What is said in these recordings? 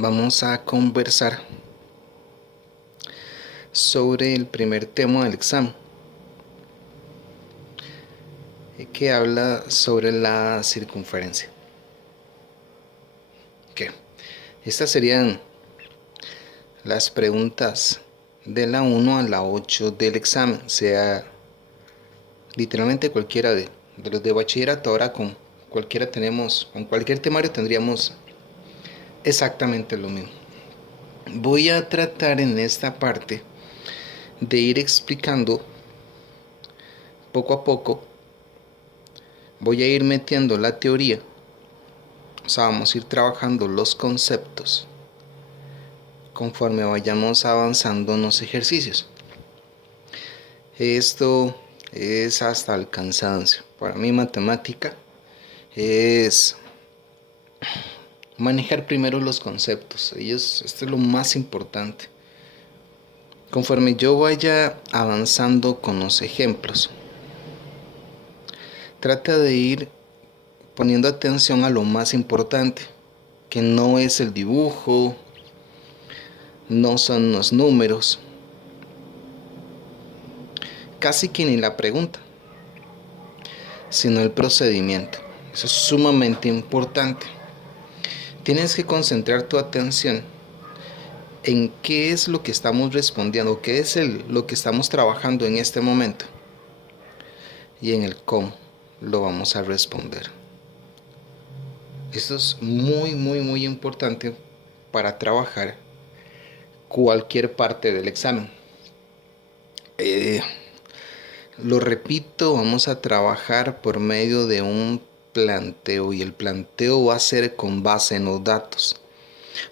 vamos a conversar sobre el primer tema del examen, que habla sobre la circunferencia. Estas serían las preguntas de la 1 a la 8 del examen, sea literalmente cualquiera de los de bachillerato. Ahora con cualquier temario tendríamos exactamente lo mismo. Voy a tratar en esta parte de ir explicando poco a poco. Voy a ir metiendo la teoría, o sea, vamos a ir trabajando los conceptos conforme vayamos avanzando en los ejercicios. Esto es hasta el cansancio. Para mí matemática es manejar primero los conceptos. Esto es lo más importante. Conforme yo vaya avanzando con los ejemplos, trata de ir poniendo atención a lo más importante, que no es el dibujo, no son los números, casi que ni la pregunta, sino el procedimiento. Eso es sumamente importante. Tienes que concentrar tu atención en qué es lo que estamos respondiendo, qué es lo que estamos trabajando en este momento, y en el cómo lo vamos a responder. Esto es muy importante para trabajar cualquier parte del examen. Lo repito, vamos a trabajar por medio de un planteo, y el planteo va a ser con base en los datos.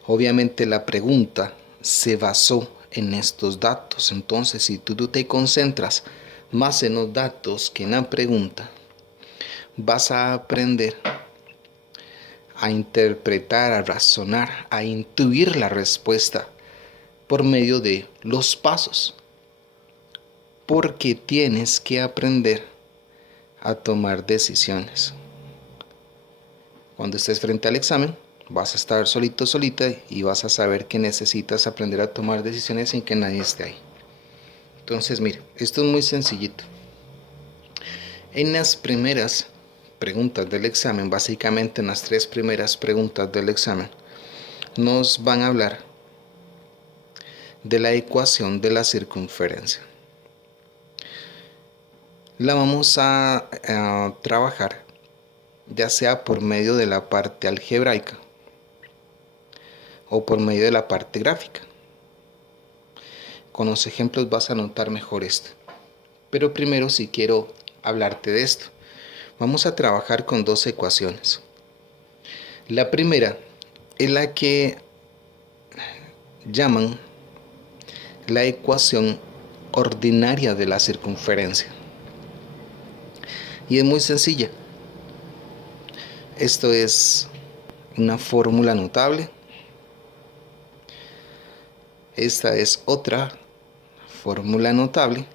Obviamente la pregunta se basó en estos datos. Entonces, si tú te concentras más en los datos que en la pregunta, vas a aprender a interpretar, a razonar, a intuir la respuesta por medio de los pasos. Porque tienes que aprender a tomar decisiones. Cuando estés frente al examen, vas a estar solita, y vas a saber que necesitas aprender a tomar decisiones sin que nadie esté ahí. Entonces, mire, esto es muy sencillito. En las primeras preguntas del examen, básicamente en las 3 primeras preguntas del examen, nos van a hablar de la ecuación de la circunferencia. La vamos a trabajar ya sea por medio de la parte algebraica o por medio de la parte gráfica. Con los ejemplos vas a notar mejor esto. Pero primero, si quiero hablarte de esto, vamos a trabajar con 2 ecuaciones. La primera es la que llaman la ecuación ordinaria de la circunferencia. Y es muy sencilla. Esto es una fórmula notable. Esta es otra fórmula notable.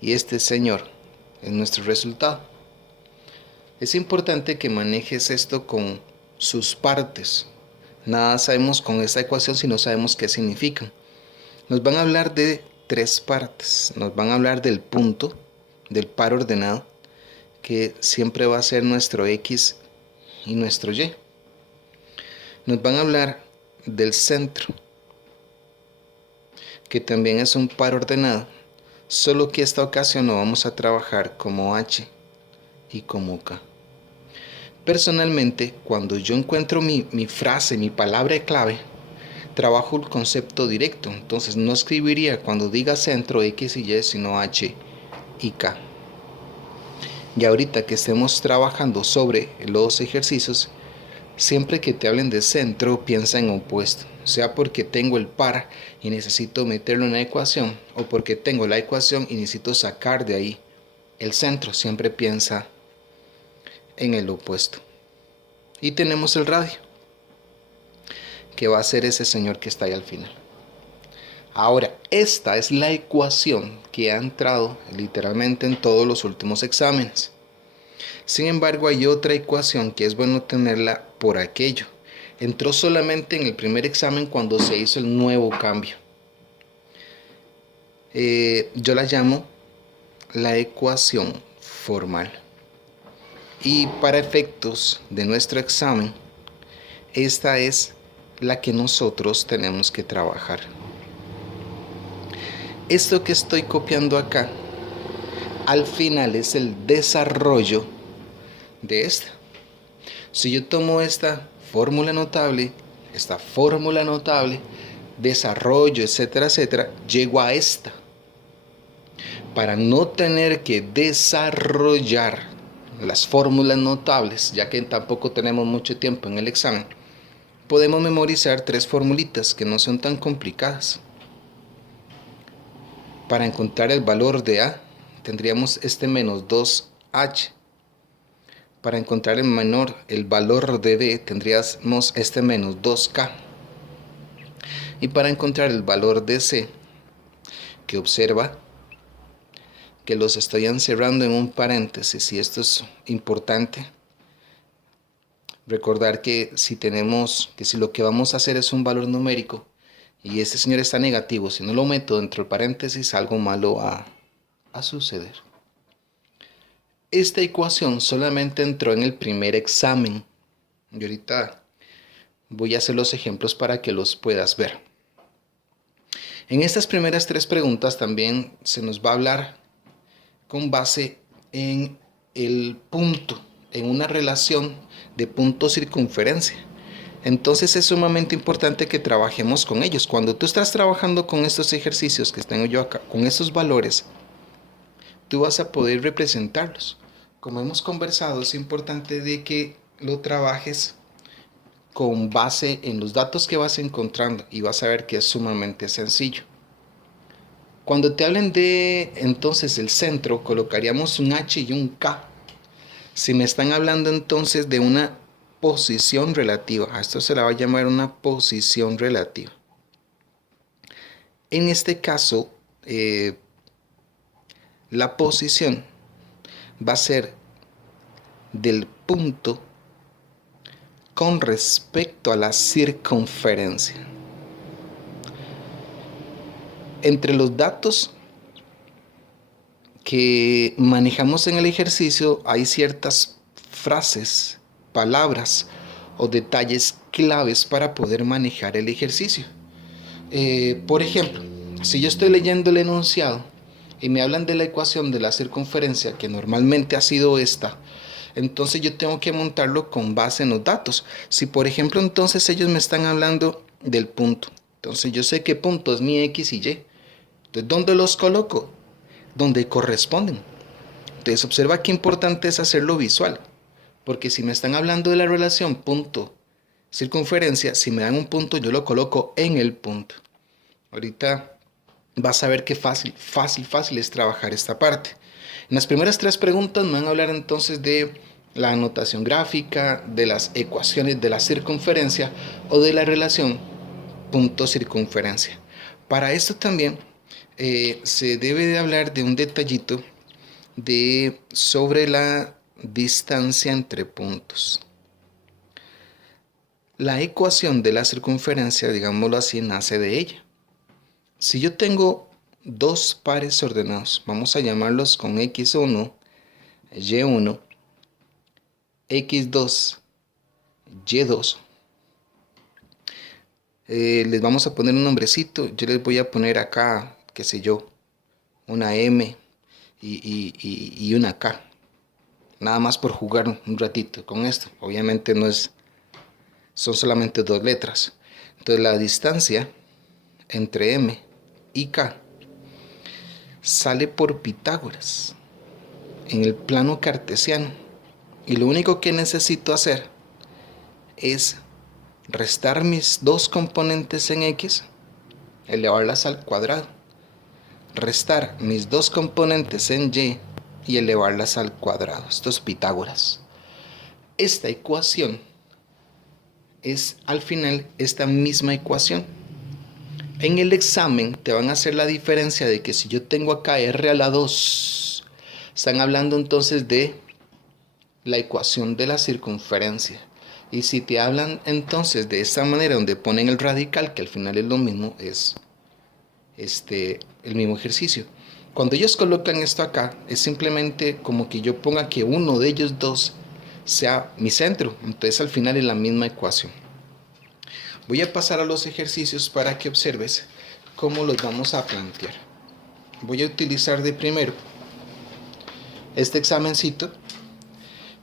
Y este, señor, es nuestro resultado. Es importante que manejes esto con sus partes. Nada sabemos con esta ecuación si no sabemos qué significan. Nos van a hablar de 3 partes. Nos van a hablar del punto, del par ordenado, que siempre va a ser nuestro X y nuestro Y. Nos van a hablar del centro, que también es un par ordenado, solo que esta ocasión lo vamos a trabajar como H y como K. Personalmente, cuando yo encuentro mi frase, mi palabra clave, trabajo el concepto directo. Entonces no escribiría cuando diga centro X y Y, sino H y K. Y ahorita que estemos trabajando sobre los ejercicios, siempre que te hablen de centro, piensa en opuesto. Sea porque tengo el par y necesito meterlo en la ecuación, o porque tengo la ecuación y necesito sacar de ahí el centro. Siempre piensa en el opuesto. Y tenemos el radio, que va a ser ese señor que está ahí al final. Ahora, esta es la ecuación que ha entrado literalmente en todos los últimos exámenes. Sin embargo, hay otra ecuación que es bueno tenerla por aquello entró solamente en el primer examen cuando se hizo el nuevo cambio. Yo la llamo la ecuación formal. Y para efectos de nuestro examen, esta es la que nosotros tenemos que trabajar. Esto que estoy copiando acá, al final es el desarrollo de esta. Si yo tomo esta fórmula notable, desarrollo, etcétera, etcétera, llego a esta. Para no tener que desarrollar las fórmulas notables, ya que tampoco tenemos mucho tiempo en el examen, podemos memorizar 3 formulitas que no son tan complicadas. Para encontrar el valor de A, tendríamos este menos 2H. Para encontrar el valor de B, tendríamos este menos 2K. Y para encontrar el valor de C, que observa que los estoy encerrando en un paréntesis, y esto es importante. Recordar que si lo que vamos a hacer es un valor numérico y este señor está negativo, si no lo meto dentro del paréntesis, algo malo va a suceder. Esta ecuación solamente entró en el primer examen. Y ahorita voy a hacer los ejemplos para que los puedas ver. En estas primeras 3 preguntas también se nos va a hablar con base en el punto, en una relación de punto-circunferencia. Entonces es sumamente importante que trabajemos con ellos. Cuando tú estás trabajando con estos ejercicios que tengo yo acá, con estos valores, tú vas a poder representarlos. Como hemos conversado, es importante de que lo trabajes con base en los datos que vas encontrando y vas a ver que es sumamente sencillo. Cuando te hablen de entonces el centro, colocaríamos un H y un K. Si me están hablando entonces de una posición relativa, a esto se la va a llamar una posición relativa. En este caso, la posición va a ser del punto con respecto a la circunferencia. Entre los datos que manejamos en el ejercicio hay ciertas frases, palabras o detalles claves para poder manejar el ejercicio. Por ejemplo, si yo estoy leyendo el enunciado y me hablan de la ecuación de la circunferencia, que normalmente ha sido esta, entonces yo tengo que montarlo con base en los datos. Si por ejemplo entonces ellos me están hablando del punto, entonces yo sé qué punto es mi X y Y. Entonces, ¿dónde los coloco? Donde corresponden. Entonces observa qué importante es hacerlo visual, porque si me están hablando de la relación punto circunferencia, si me dan un punto yo lo coloco en el punto. Ahorita vas a ver qué fácil es trabajar esta parte. En las primeras 3 preguntas me van a hablar entonces de la anotación gráfica, de las ecuaciones de la circunferencia o de la relación punto circunferencia. Para esto también se debe de hablar de un detallito sobre la distancia entre puntos. La ecuación de la circunferencia, digámoslo así, nace de ella. Si yo tengo 2 pares ordenados, vamos a llamarlos con x1, y1, x2, y2. Les vamos a poner un nombrecito. Yo les voy a poner acá, qué sé yo, una M y una K. Nada más por jugar un ratito con esto. Obviamente son solamente 2 letras. Entonces la distancia entre M y K sale por Pitágoras en el plano cartesiano. Y lo único que necesito hacer es restar mis 2 componentes en X, elevarlas al cuadrado. Restar mis 2 componentes en Y elevarlas al cuadrado. Esto es Pitágoras. Esta ecuación es al final esta misma ecuación. En el examen te van a hacer la diferencia de que si yo tengo acá r a la 2, están hablando entonces de la ecuación de la circunferencia. Y si te hablan entonces de esta manera, donde ponen el radical, que al final es lo mismo, es el mismo ejercicio. Cuando ellos colocan esto acá, es simplemente como que yo ponga que uno de ellos dos sea mi centro. Entonces al final es la misma ecuación. Voy a pasar a los ejercicios para que observes cómo los vamos a plantear. Voy a utilizar de primero este examencito,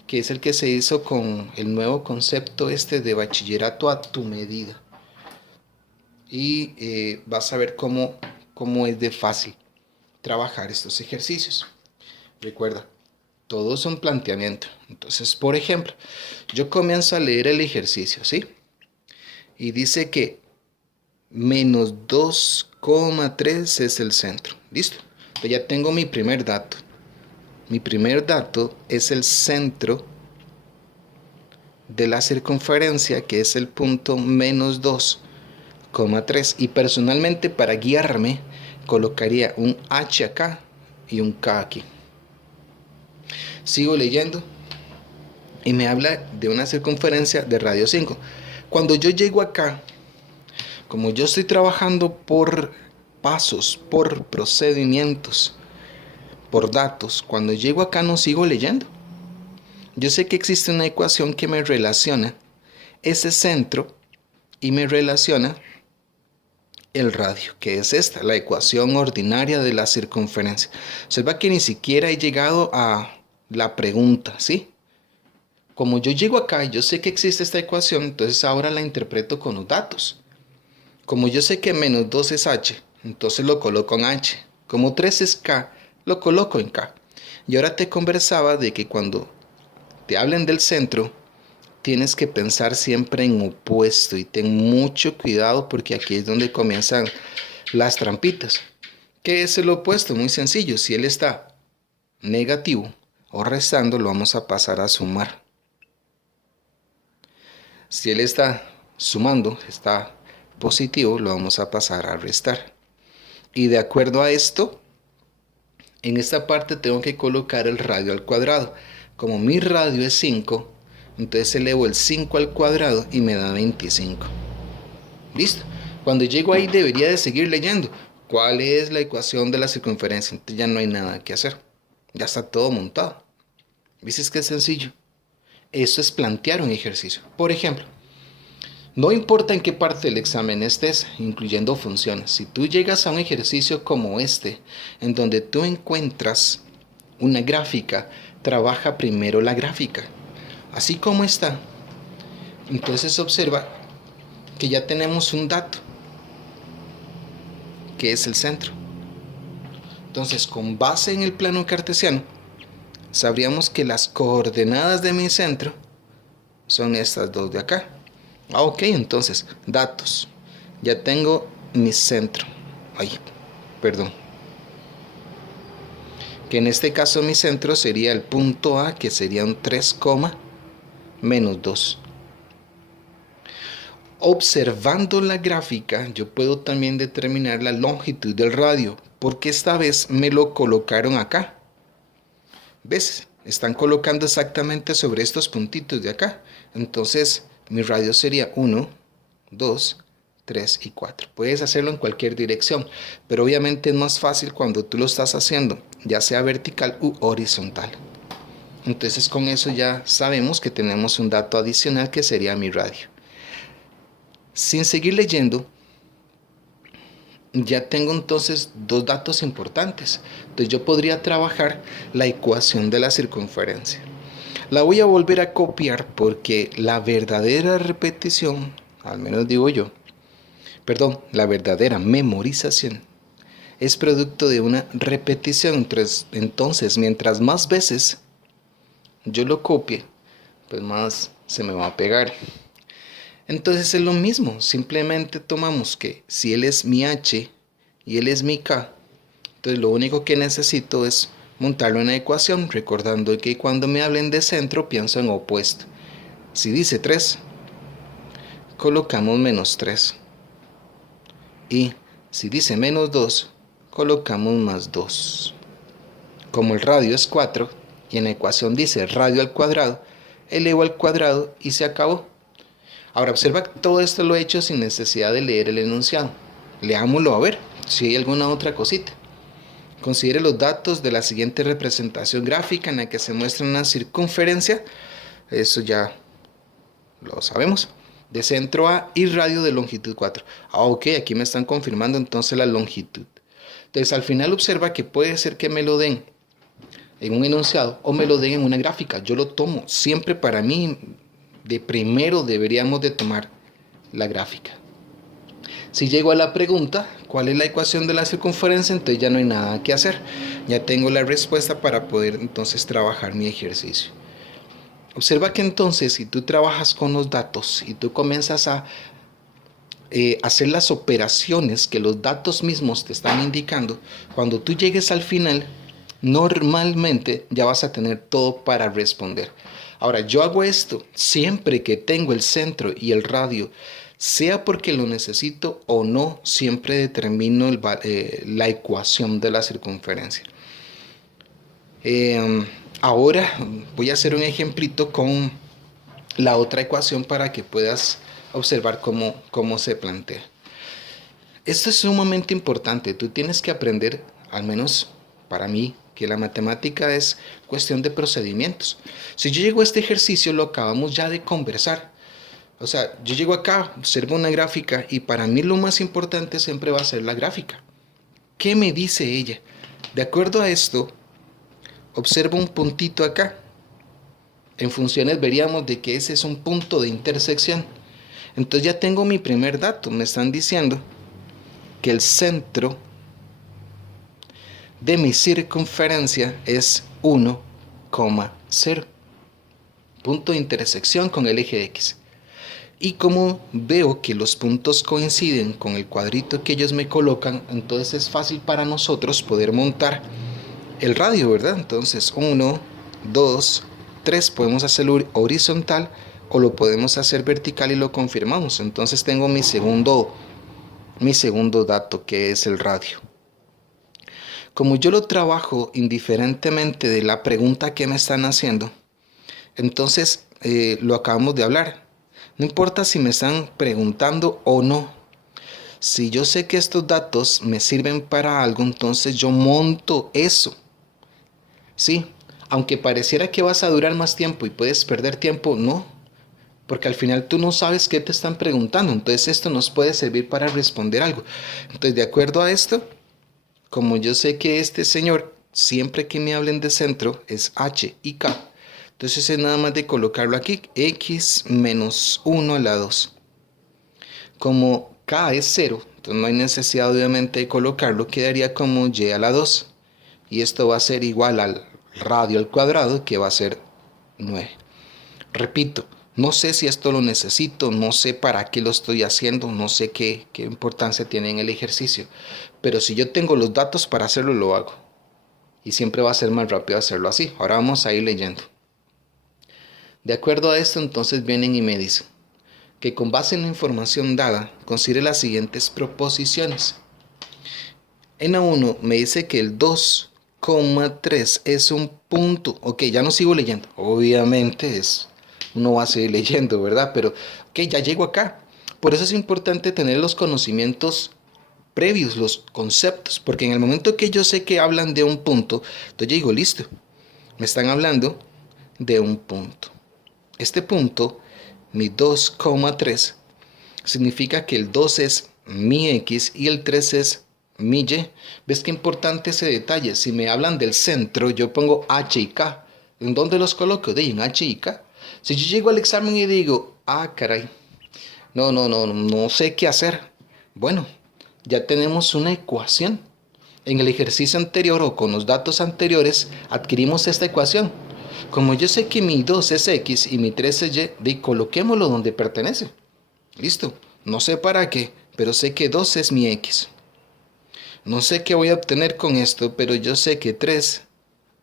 que es el que se hizo con el nuevo concepto de bachillerato a tu medida. Y vas a ver cómo es de fácil trabajar estos ejercicios. Recuerda, todo es un planteamiento. Entonces, por ejemplo, yo comienzo a leer el ejercicio, ¿sí? Y dice que menos 2,3 es el centro. ¿Listo? Entonces ya tengo mi primer dato. Mi primer dato es el centro de la circunferencia, que es el punto menos 2,3. Y personalmente, para guiarme, colocaría un H acá y un K aquí. Sigo leyendo y me habla de una circunferencia de radio 5. Cuando yo llego acá, como yo estoy trabajando por pasos, por procedimientos, por datos, cuando llego acá no sigo leyendo. Yo sé que existe una ecuación que me relaciona ese centro y me relaciona el radio, que es esta, la ecuación ordinaria de la circunferencia. Observa que ni siquiera he llegado a la pregunta, ¿sí? Como yo llego acá y yo sé que existe esta ecuación, entonces ahora la interpreto con los datos. Como yo sé que menos 2 es H, entonces lo coloco en H. Como 3 es K, lo coloco en K. Y ahora te conversaba de que cuando te hablen del centro, tienes que pensar siempre en opuesto y ten mucho cuidado porque aquí es donde comienzan las trampitas. ¿Qué es el opuesto? Muy sencillo. Si él está negativo o restando, lo vamos a pasar a sumar. Si él está sumando, está positivo, lo vamos a pasar a restar. Y de acuerdo a esto, en esta parte tengo que colocar el radio al cuadrado. Como mi radio es 5, entonces elevo el 5 al cuadrado y me da 25. ¿Listo? Cuando llego ahí debería de seguir leyendo. ¿Cuál es la ecuación de la circunferencia? Entonces ya no hay nada que hacer. Ya está todo montado. ¿Viste que es sencillo? Eso es plantear un ejercicio. Por ejemplo, no importa en qué parte del examen estés, incluyendo funciones. Si tú llegas a un ejercicio como este, en donde tú encuentras una gráfica, trabaja primero la gráfica. Así como está. Entonces observa que ya tenemos un dato, que es el centro. Entonces, con base en el plano cartesiano, sabríamos que las coordenadas de mi centro son estas dos de acá. Ok, entonces, datos. Ya tengo mi centro. Perdón. Que en este caso mi centro sería el punto A, que sería un 3, menos 2. Observando la gráfica, yo puedo también determinar la longitud del radio, porque esta vez me lo colocaron acá. ¿Ves? Están colocando exactamente sobre estos puntitos de acá. Entonces, mi radio sería 1, 2, 3 y 4. Puedes hacerlo en cualquier dirección, pero obviamente es más fácil cuando tú lo estás haciendo, ya sea vertical u horizontal. Entonces, con eso ya sabemos que tenemos un dato adicional que sería mi radio. Sin seguir leyendo, ya tengo entonces dos datos importantes. Entonces yo podría trabajar la ecuación de la circunferencia. La voy a volver a copiar porque la verdadera repetición, al menos digo yo, la verdadera memorización es producto de una repetición. Entonces, mientras más veces yo lo copie, pues más se me va a pegar. Entonces es lo mismo, simplemente tomamos que si él es mi H y él es mi K, entonces lo único que necesito es montarlo en una ecuación, recordando que cuando me hablen de centro pienso en opuesto. Si dice 3, colocamos menos 3. Y si dice menos 2, colocamos más 2. Como el radio es 4 y en la ecuación dice radio al cuadrado, elevo al cuadrado y se acabó. Ahora observa que todo esto lo he hecho sin necesidad de leer el enunciado. Leámoslo a ver si hay alguna otra cosita. Considere los datos de la siguiente representación gráfica en la que se muestra una circunferencia. Eso ya lo sabemos. De centro A y radio de longitud 4. Ok, aquí me están confirmando entonces la longitud. Entonces al final observa que puede ser que me lo den en un enunciado o me lo den en una gráfica. Yo lo tomo. Siempre para mí, de primero deberíamos de tomar la gráfica. Si llego a la pregunta, ¿cuál es la ecuación de la circunferencia? Entonces ya no hay nada que hacer. Ya tengo la respuesta para poder entonces trabajar mi ejercicio. Observa que entonces si tú trabajas con los datos y tú comienzas a hacer las operaciones que los datos mismos te están indicando, cuando tú llegues al final, normalmente ya vas a tener todo para responder. Ahora, yo hago esto siempre que tengo el centro y el radio, sea porque lo necesito o no, siempre determino la ecuación de la circunferencia. Ahora voy a hacer un ejemplito con la otra ecuación para que puedas observar cómo se plantea. Esto es sumamente importante. Tú tienes que aprender, al menos para mí, que la matemática es cuestión de procedimientos. Si yo llego a este ejercicio, lo acabamos ya de conversar. O sea, yo llego acá, observo una gráfica y para mí lo más importante siempre va a ser la gráfica. ¿Qué me dice ella? De acuerdo a esto, observo un puntito acá. En funciones veríamos de que ese es un punto de intersección. Entonces ya tengo mi primer dato. Me están diciendo que el centro de mi circunferencia es 1,0. Punto de intersección con el eje X. Y como veo que los puntos coinciden con el cuadrito que ellos me colocan, entonces es fácil para nosotros poder montar el radio, ¿verdad? Entonces 1, 2, 3 podemos hacerlo horizontal o lo podemos hacer vertical y lo confirmamos. Entonces tengo mi segundo dato, que es el radio. Como yo lo trabajo indiferentemente de la pregunta que me están haciendo, entonces lo acabamos de hablar. No importa si me están preguntando o no. Si yo sé que estos datos me sirven para algo, entonces yo monto eso. Sí, aunque pareciera que vas a durar más tiempo y puedes perder tiempo, no. Porque al final tú no sabes qué te están preguntando. Entonces esto nos puede servir para responder algo. Entonces de acuerdo a esto, como yo sé que este señor, siempre que me hablen de centro, es H y K. Entonces es nada más de colocarlo aquí, x menos 1 a la 2. Como k es 0, entonces no hay necesidad obviamente de colocarlo, quedaría como y a la 2. Y esto va a ser igual al radio al cuadrado, que va a ser 9. Repito, no sé si esto lo necesito, no sé para qué lo estoy haciendo, no sé qué importancia tiene en el ejercicio. Pero si yo tengo los datos para hacerlo, lo hago. Y siempre va a ser más rápido hacerlo así. Ahora vamos a ir leyendo. De acuerdo a esto, entonces vienen y me dicen que con base en la información dada, considere las siguientes proposiciones. En la 1 me dice que el 2,3 es un punto. Ok, ya no sigo leyendo. Obviamente uno va a seguir leyendo, ¿verdad? Pero, ok, ya llego acá. Por eso es importante tener los conocimientos previos, los conceptos, porque en el momento que yo sé que hablan de un punto, entonces yo digo, listo, me están hablando de un punto. Este punto, mi 2,3, significa que el 2 es mi X y el 3 es mi Y. ¿Ves qué importante ese detalle? Si me hablan del centro, yo pongo H y K. ¿En dónde los coloco? En H y K. Si yo llego al examen y digo, caray, no sé qué hacer. Bueno, ya tenemos una ecuación. En el ejercicio anterior o con los datos anteriores adquirimos esta ecuación. Como yo sé que mi 2 es X y mi 3 es Y, coloquémoslo donde pertenece. Listo. No sé para qué, pero sé que 2 es mi X. No sé qué voy a obtener con esto, pero yo sé que 3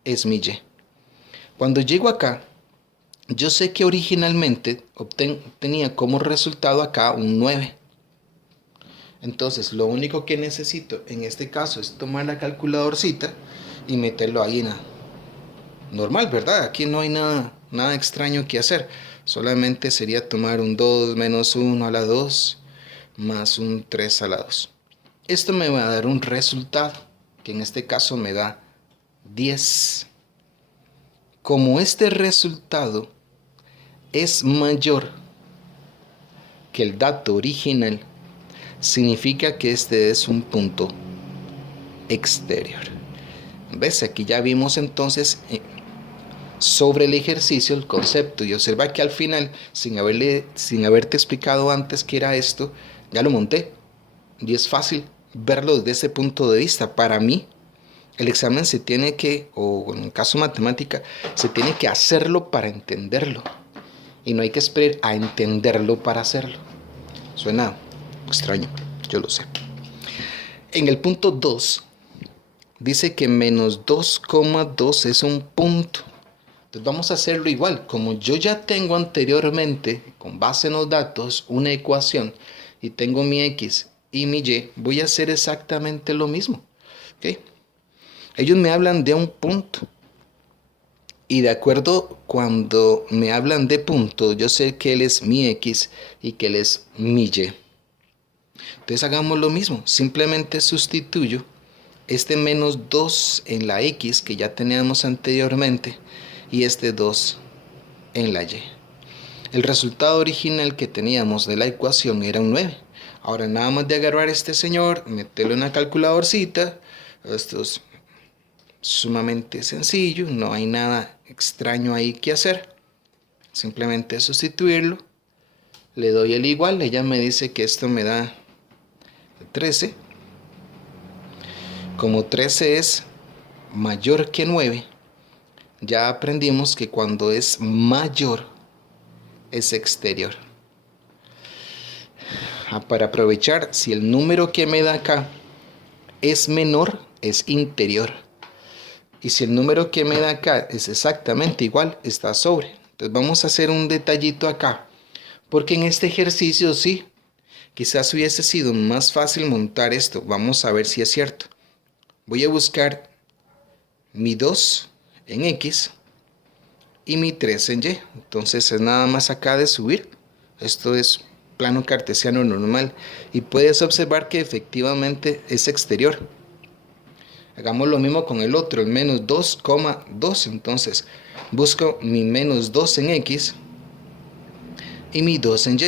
es mi Y. Cuando llego acá, yo sé que originalmente tenía como resultado acá un 9. Entonces, lo único que necesito en este caso es tomar la calculadorcita y meterlo ahí en normal, ¿verdad? Aquí no hay nada nada extraño que hacer. Solamente sería tomar un 2 menos 1 a la 2 más un 3 a la 2. Esto me va a dar un resultado, que en este caso me da 10. Como este resultado es mayor que el dato original, significa que este es un punto exterior. ¿Ves? Aquí ya vimos entonces sobre el ejercicio el concepto, y observa que al final, sin haberte explicado antes qué era esto, ya lo monté. Y es fácil verlo desde ese punto de vista. Para mí, el examen se tiene que, o en el caso matemática, se tiene que hacerlo para entenderlo. Y no hay que esperar a entenderlo para hacerlo. Suena extraño, yo lo sé. En el punto 2, dice que menos 2,2 es un punto. Entonces vamos a hacerlo igual. Como yo ya tengo anteriormente, con base en los datos, una ecuación, y tengo mi X y mi Y, voy a hacer exactamente lo mismo. ¿Okay? Ellos me hablan de un punto. Y de acuerdo, cuando me hablan de punto, yo sé que él es mi X y que él es mi Y. Entonces hagamos lo mismo. Simplemente sustituyo este menos 2 en la X que ya teníamos anteriormente y este 2 en la Y. El resultado original que teníamos de la ecuación era un 9. Ahora nada más de agarrar a este señor, meterlo en una calculadorcita. Esto es sumamente sencillo, no hay nada extraño ahí que hacer. Simplemente sustituirlo. Le doy el igual, ella me dice que esto me da 13. Como 13 es mayor que 9, ya aprendimos que cuando es mayor es exterior. Para aprovechar, si el número que me da acá es menor, es interior. Y si el número que me da acá es exactamente igual, está sobre. Entonces vamos a hacer un detallito acá. Porque en este ejercicio sí, quizás hubiese sido más fácil montar esto. Vamos a ver si es cierto. Voy a buscar mi 2 en X y mi 3 en Y. Entonces es nada más acá de subir. Esto es plano cartesiano normal. Y puedes observar que efectivamente es exterior. Hagamos lo mismo con el otro, el menos 2,2. Entonces busco mi menos 2 en X y mi 2 en Y.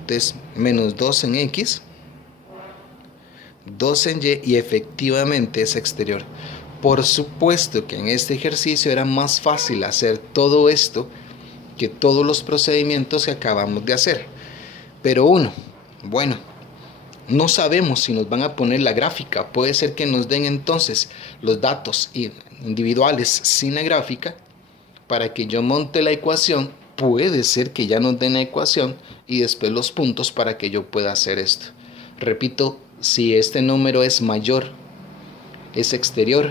Entonces menos 2 en X, 2 en Y, y efectivamente es exterior. Por supuesto que en este ejercicio era más fácil hacer todo esto que todos los procedimientos que acabamos de hacer. Pero bueno, no sabemos si nos van a poner la gráfica. Puede ser que nos den entonces los datos individuales sin la gráfica para que yo monte la ecuación. Puede ser que ya nos den la ecuación y después los puntos para que yo pueda hacer esto. Repito, si este número es mayor, es exterior.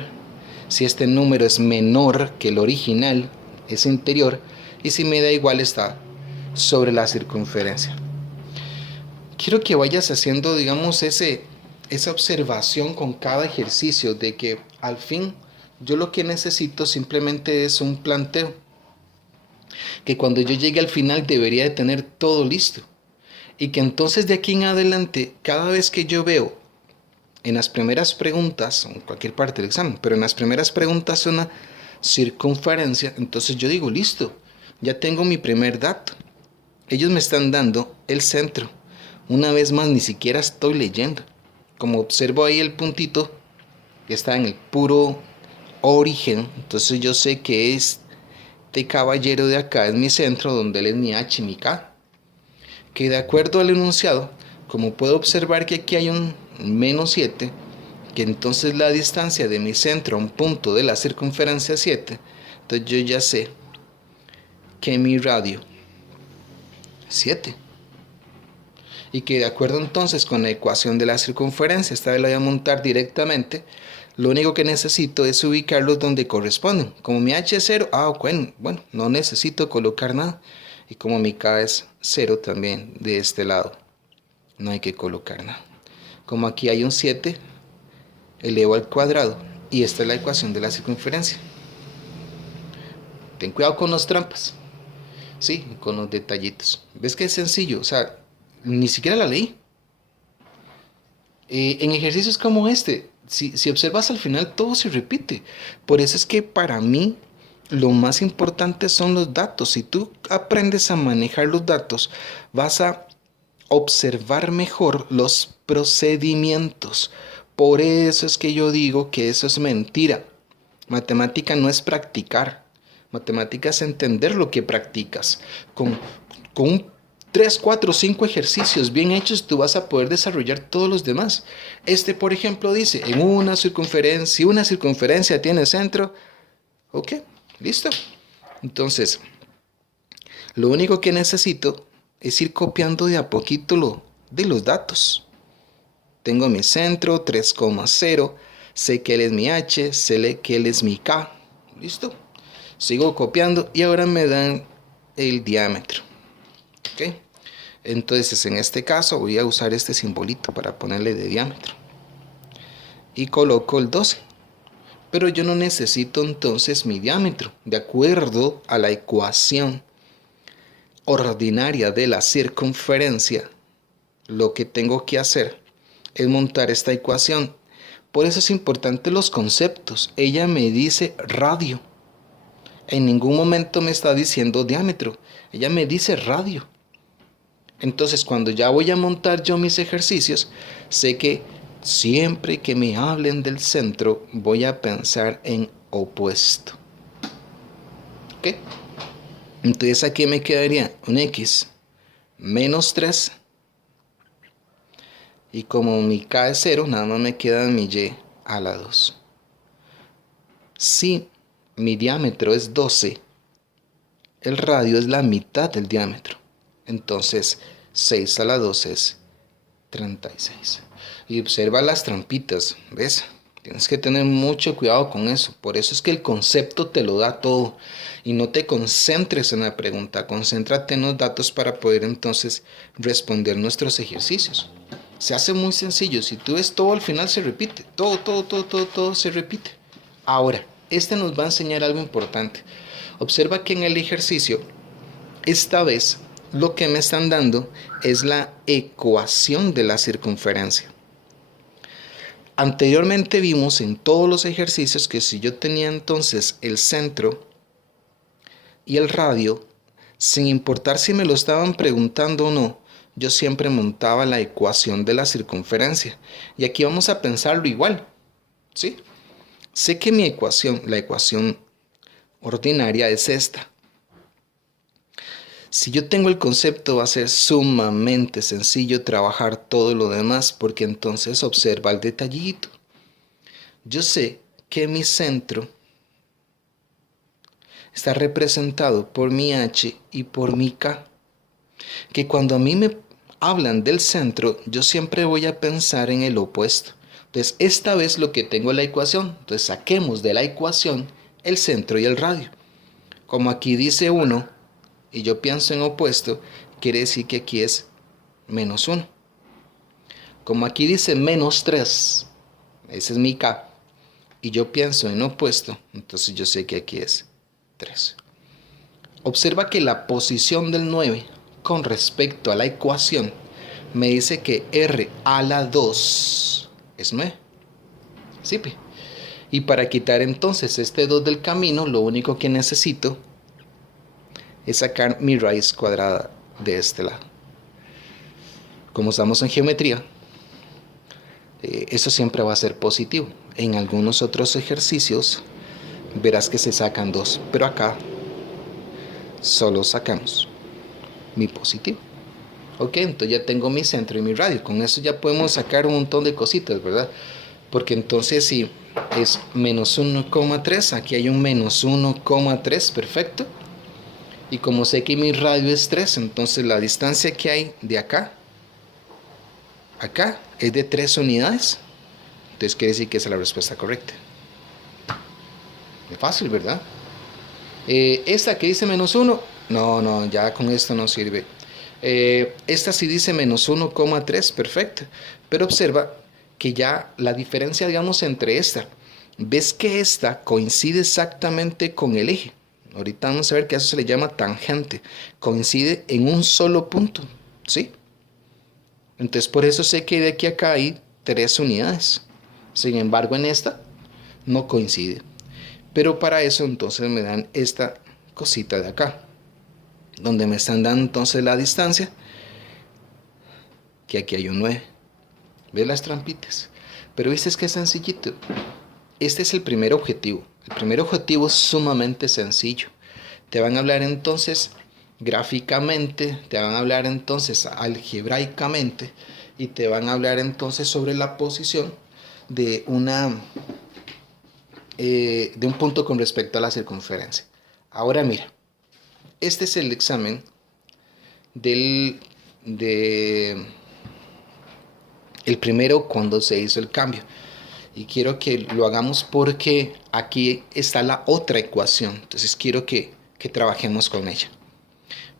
Si este número es menor que el original, es interior. Y si me da igual, está sobre la circunferencia. Quiero que vayas haciendo, digamos, esa observación con cada ejercicio de que al fin yo lo que necesito simplemente es un planteo. Que cuando yo llegue al final debería de tener todo listo. Y que entonces de aquí en adelante, cada vez que yo veo en las primeras preguntas, en cualquier parte del examen, pero en las primeras preguntas una circunferencia, entonces yo digo, listo, ya tengo mi primer dato. Ellos me están dando el centro. Una vez más, ni siquiera estoy leyendo. Como observo ahí el puntito, que está en el puro origen, entonces yo sé que este caballero de acá es mi centro, donde él es mi H y mi K. Que de acuerdo al enunciado, como puedo observar que aquí hay un menos 7, que entonces la distancia de mi centro a un punto de la circunferencia es 7, entonces yo ya sé que mi radio es 7. Y que de acuerdo entonces con la ecuación de la circunferencia, esta vez la voy a montar directamente, lo único que necesito es ubicarlos donde corresponden. Como mi H es 0, bueno, no necesito colocar nada. Y como mi K es 0 también de este lado, no hay que colocar nada. Como aquí hay un 7, elevo al cuadrado, y esta es la ecuación de la circunferencia. ten cuidado con las trampas, sí, con los detallitos. ¿Ves que es sencillo? O sea, ni siquiera la leí. En ejercicios como este, si observas al final todo se repite. Por eso es que para mí lo más importante son los datos. Si tú aprendes a manejar los datos, vas a observar mejor los procedimientos. Por eso es que yo digo que eso es mentira. Matemática no es practicar. Matemática es entender lo que practicas. Con 3, 4, 5 ejercicios bien hechos, tú vas a poder desarrollar todos los demás. Por ejemplo, dice, en una circunferencia tiene centro. Ok, listo. Entonces, lo único que necesito es ir copiando de a poquito de los datos. Tengo mi centro, 3,0. Sé que él es mi H, sé que él es mi K. ¿Listo? Sigo copiando y ahora me dan el diámetro. ¿Ok? Entonces, en este caso voy a usar este simbolito para ponerle de diámetro. Y coloco el 12. Pero yo no necesito entonces mi diámetro. De acuerdo a la ecuación ordinaria de la circunferencia, lo que tengo que hacer es montar esta ecuación. Por eso es importante los conceptos. Ella me dice radio. En ningún momento me está diciendo diámetro. Ella me dice radio. Entonces, cuando ya voy a montar yo mis ejercicios, sé que siempre que me hablen del centro, voy a pensar en opuesto. ¿Ok? Entonces aquí me quedaría un X menos 3. Y como mi K es 0, nada más me queda mi Y a la 2. Si mi diámetro es 12, el radio es la mitad del diámetro. Entonces 6 a la 2 es 36. Y observa las trampitas, ¿ves? Tienes que tener mucho cuidado con eso. Por eso es que el concepto te lo da todo. Y no te concentres en la pregunta, concéntrate en los datos para poder entonces responder nuestros ejercicios. Se hace muy sencillo. Si tú ves todo al final se repite. Todo se repite. Ahora, nos va a enseñar algo importante. Observa que en el ejercicio, esta vez, lo que me están dando es la ecuación de la circunferencia. Anteriormente vimos en todos los ejercicios que si yo tenía entonces el centro y el radio, sin importar si me lo estaban preguntando o no, yo siempre montaba la ecuación de la circunferencia. Y aquí vamos a pensarlo igual, ¿sí? Sé que mi ecuación, la ecuación ordinaria es esta. Si yo tengo el concepto, va a ser sumamente sencillo trabajar todo lo demás, porque entonces observa el detallito. Yo sé que mi centro está representado por mi H y por mi K. Que cuando a mí me hablan del centro, yo siempre voy a pensar en el opuesto. Entonces, esta vez lo que tengo es la ecuación. Entonces, saquemos de la ecuación el centro y el radio. Como aquí dice 1 y yo pienso en opuesto, quiere decir que aquí es menos 1. Como aquí dice menos 3, ese es mi K, y yo pienso en opuesto, entonces yo sé que aquí es 3. Observa que la posición del 9 con respecto a la ecuación me dice que R a la 2 es 9. ¿Sí? Y para quitar entonces este 2 del camino, lo único que necesito es sacar mi raíz cuadrada de este lado. Como estamos en geometría, eso siempre va a ser positivo. En algunos otros ejercicios verás que se sacan 2, pero acá solo sacamos mi positivo. Ok, entonces ya tengo mi centro y mi radio. Con eso ya podemos sacar un montón de cositas, ¿verdad? Porque entonces si es menos 1,3, aquí hay un menos 1,3, perfecto. Y como sé que mi radio es 3, entonces la distancia que hay de acá a acá es de 3 unidades. Entonces quiere decir que esa es la respuesta correcta. Es fácil, ¿verdad? Esta que dice menos 1, no, ya con esto no sirve. Esta sí dice menos 1,3, perfecto. Pero observa que ya la diferencia, digamos, entre esta, ves que esta coincide exactamente con el eje. Ahorita vamos a ver que eso se le llama tangente. Coincide en un solo punto, ¿sí? Entonces por eso sé que de aquí a acá hay 3 unidades. Sin embargo, en esta no coincide. Pero para eso entonces me dan esta cosita de acá, donde me están dando entonces la distancia, que aquí hay un 9. ¿Ves las trampitas? Pero viste, es que es sencillito. Este es el primer objetivo. El primer objetivo es sumamente sencillo. Te van a hablar entonces gráficamente, te van a hablar entonces algebraicamente y te van a hablar entonces sobre la posición de de un punto con respecto a la circunferencia. Ahora mira, este es el examen de el primero cuando se hizo el cambio. Y quiero que lo hagamos porque aquí está la otra ecuación. Entonces quiero que trabajemos con ella.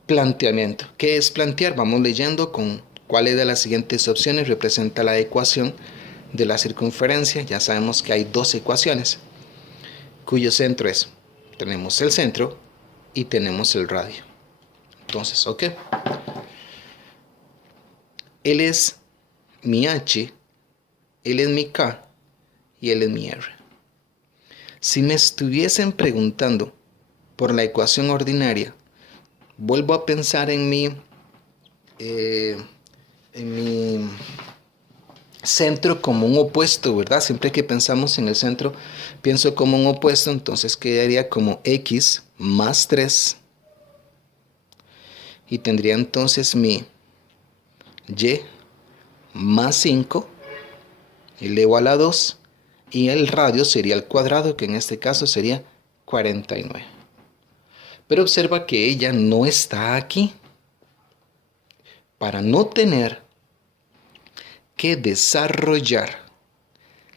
Planteamiento. ¿Qué es plantear? Vamos leyendo con cuáles de las siguientes opciones representa la ecuación de la circunferencia. Ya sabemos que hay 2 ecuaciones, cuyo centro es, tenemos el centro y tenemos el radio. Entonces, ok. Él es mi H, él es mi K y él es mi R. Si me estuviesen preguntando por la ecuación ordinaria, vuelvo a pensar en mi centro como un opuesto, ¿verdad? Siempre que pensamos en el centro, pienso como un opuesto, entonces quedaría como x más 3. Y tendría entonces mi y más 5 elevado a la 2. Y el radio sería el cuadrado, que en este caso sería 49. Pero observa que ella no está aquí. Para no tener que desarrollar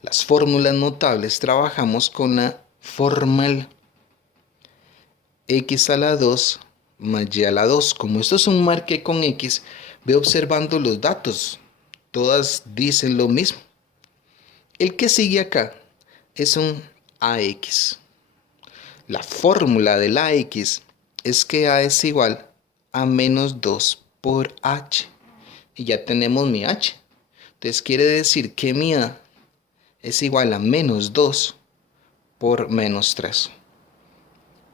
las fórmulas notables, trabajamos con la formal x a la 2 más y a la 2. Como esto es un marque con x, ve observando los datos. Todas dicen lo mismo. El que sigue acá es un ax. La fórmula del ax es que a es igual a menos 2 por h. Y ya tenemos mi h. Entonces quiere decir que mi a es igual a menos 2 por menos 3.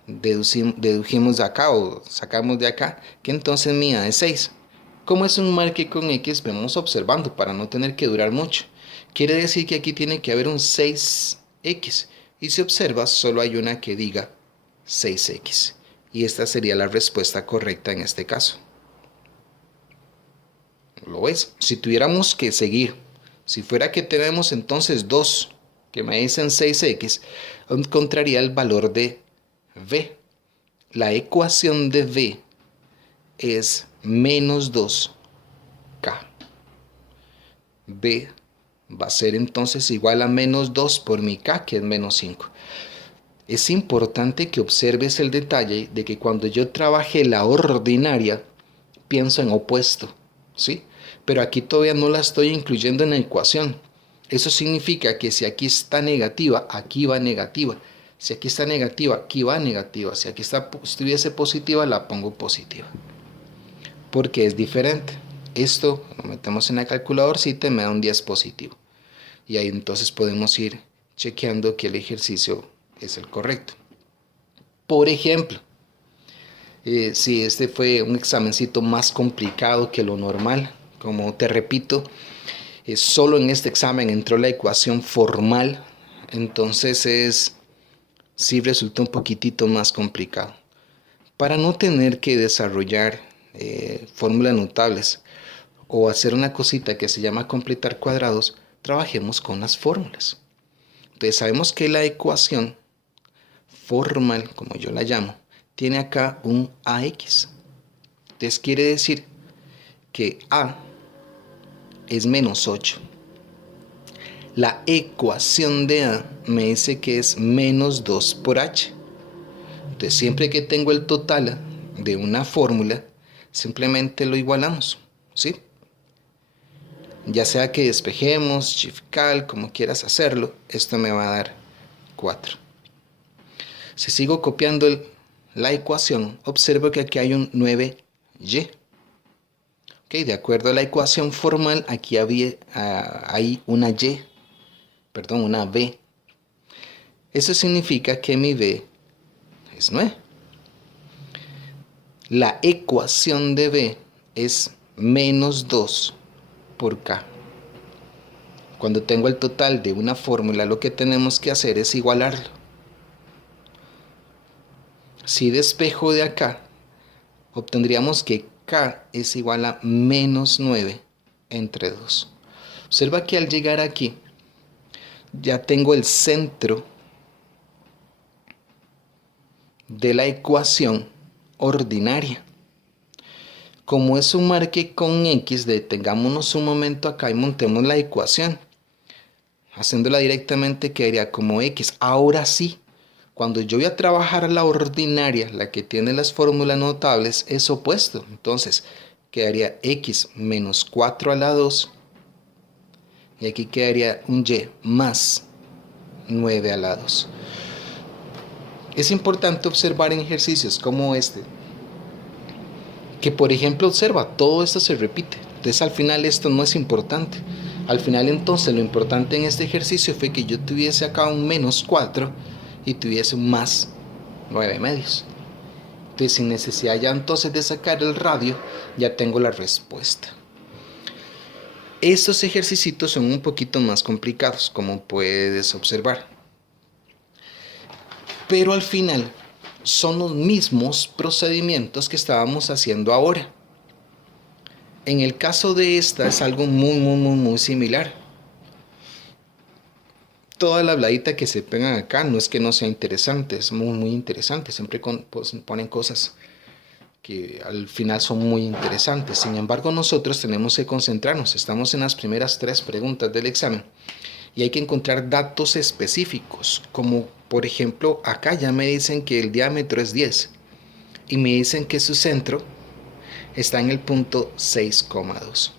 Dedujimos de acá o sacamos de acá que entonces mi a es 6. Como es un marque con x, vamos observando para no tener que durar mucho. Quiere decir que aquí tiene que haber un 6x. Y si observas, solo hay una que diga 6x. Y esta sería la respuesta correcta en este caso. ¿Lo ves? Si tuviéramos que seguir, si fuera que tenemos entonces 2 que me dicen 6x, encontraría el valor de v. La ecuación de v es menos 2k. v va a ser entonces igual a menos 2 por mi k, que es menos 5. Es importante que observes el detalle de que cuando yo trabaje la ordinaria, pienso en opuesto, ¿sí? Pero aquí todavía no la estoy incluyendo en la ecuación. Eso significa que si aquí está negativa, aquí va negativa. Si aquí está negativa, aquí va negativa. Si aquí estuviese positiva, la pongo positiva. Porque es diferente. Esto lo metemos en la calculadorcita y me da un 10 positivo. Y ahí entonces podemos ir chequeando que el ejercicio es el correcto. Por ejemplo, si este fue un examencito más complicado que lo normal, como te repito, solo en este examen entró la ecuación formal, entonces sí resultó un poquitito más complicado. Para no tener que desarrollar fórmulas notables o hacer una cosita que se llama completar cuadrados, trabajemos con las fórmulas. Entonces sabemos que la ecuación formal, como yo la llamo, tiene acá un ax. Entonces quiere decir que a es menos 8. La ecuación de a me dice que es menos 2 por h. Entonces siempre que tengo el total de una fórmula, simplemente lo igualamos, ¿sí? Ya sea que despejemos, shift-cal, como quieras hacerlo, esto me va a dar 4. Si sigo copiando la ecuación, observo que aquí hay un 9y. Okay, de acuerdo a la ecuación formal, aquí hay una b. Eso significa que mi b es 9. La ecuación de b es menos 2 por k. Cuando tengo el total de una fórmula, lo que tenemos que hacer es igualarlo. Si despejo de acá, obtendríamos que k es igual a menos 9 entre 2. Observa que al llegar aquí, ya tengo el centro de la ecuación ordinaria. Como es un marque con x, detengámonos un momento acá y montemos la ecuación. Haciéndola directamente quedaría como x. Ahora sí, cuando yo voy a trabajar la ordinaria, la que tiene las fórmulas notables, es opuesto. Entonces, quedaría x menos 4 a la 2. Y aquí quedaría un y más 9 a la 2. Es importante observar en ejercicios como este, que por ejemplo observa, todo esto se repite. Entonces al final esto no es importante. Al final entonces lo importante en este ejercicio fue que yo tuviese acá un menos 4 y tuviese un más 9 medios. Entonces sin necesidad ya entonces de sacar el radio, ya tengo la respuesta. Estos ejercicios son un poquito más complicados, como puedes observar. Pero al final son los mismos procedimientos que estábamos haciendo ahora. En el caso de esta es algo muy similar. Toda la habladita que se pegan acá no es que no sea interesante, es muy interesante. Siempre ponen cosas que al final son muy interesantes. Sin embargo, nosotros tenemos que concentrarnos. Estamos en las primeras 3 preguntas del examen y hay que encontrar datos específicos, como por ejemplo acá ya me dicen que el diámetro es 10 y me dicen que su centro está en el punto 6,2.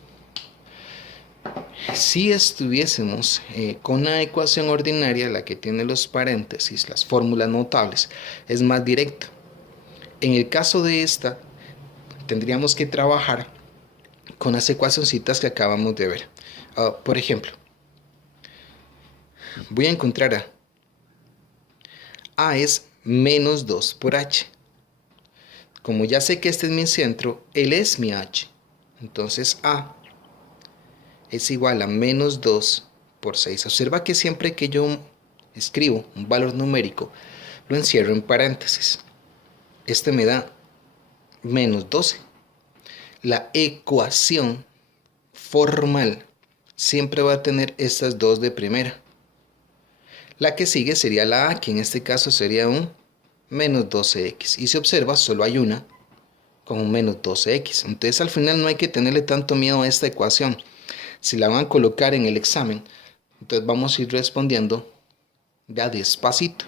Si estuviésemos con la ecuación ordinaria, la que tiene los paréntesis, las fórmulas notables, es más directo. En el caso de esta, tendríamos que trabajar con las ecuacioncitas que acabamos de ver. Por ejemplo, voy a encontrar A es menos 2 por H. Como ya sé que este es mi centro, él es mi H. Entonces A es igual a menos 2 por 6. Observa que siempre que yo escribo un valor numérico, lo encierro en paréntesis. Este me da menos 12. La ecuación formal siempre va a tener estas dos de primera. La que sigue sería la A, que en este caso sería un menos 12x. Y si observas, solo hay una con un menos 12x. Entonces al final no hay que tenerle tanto miedo a esta ecuación. Si la van a colocar en el examen, entonces vamos a ir respondiendo ya despacito.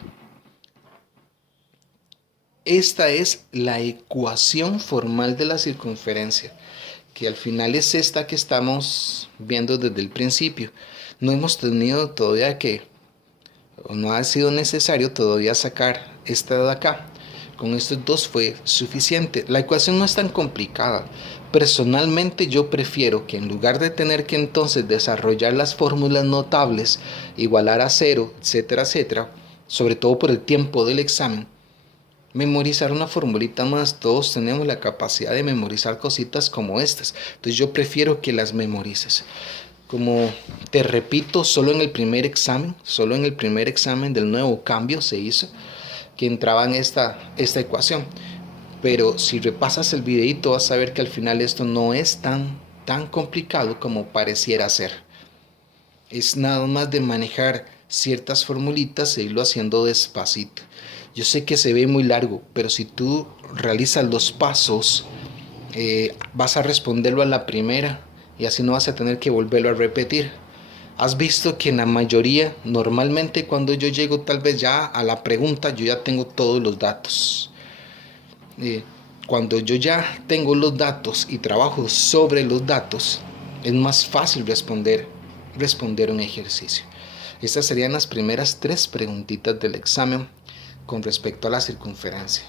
Esta es la ecuación formal de la circunferencia, que al final es esta que estamos viendo desde el principio. No hemos tenido todavía o no ha sido necesario todavía sacar esta de acá. Con estos dos fue suficiente. La ecuación no es tan complicada. Personalmente yo prefiero que en lugar de tener que entonces desarrollar las fórmulas notables, igualar a 0, etcétera, etcétera, sobre todo por el tiempo del examen, memorizar una formulita más. Todos tenemos la capacidad de memorizar cositas como estas. Entonces yo prefiero que las memorices. Como te repito, solo en el primer examen del nuevo cambio se hizo que entraba en esta ecuación. Pero si repasas el videito vas a ver que al final esto no es tan complicado como pareciera ser. Es nada más de manejar ciertas formulitas e irlo haciendo despacito. Yo sé que se ve muy largo, pero si tú realizas los pasos, vas a responderlo a la primera y así no vas a tener que volverlo a repetir. Has visto que en la mayoría, normalmente cuando yo llego tal vez ya a la pregunta, yo ya tengo todos los datos. Cuando yo ya tengo los datos y trabajo sobre los datos, es más fácil responder un ejercicio. Estas serían las primeras 3 preguntitas del examen con respecto a la circunferencia.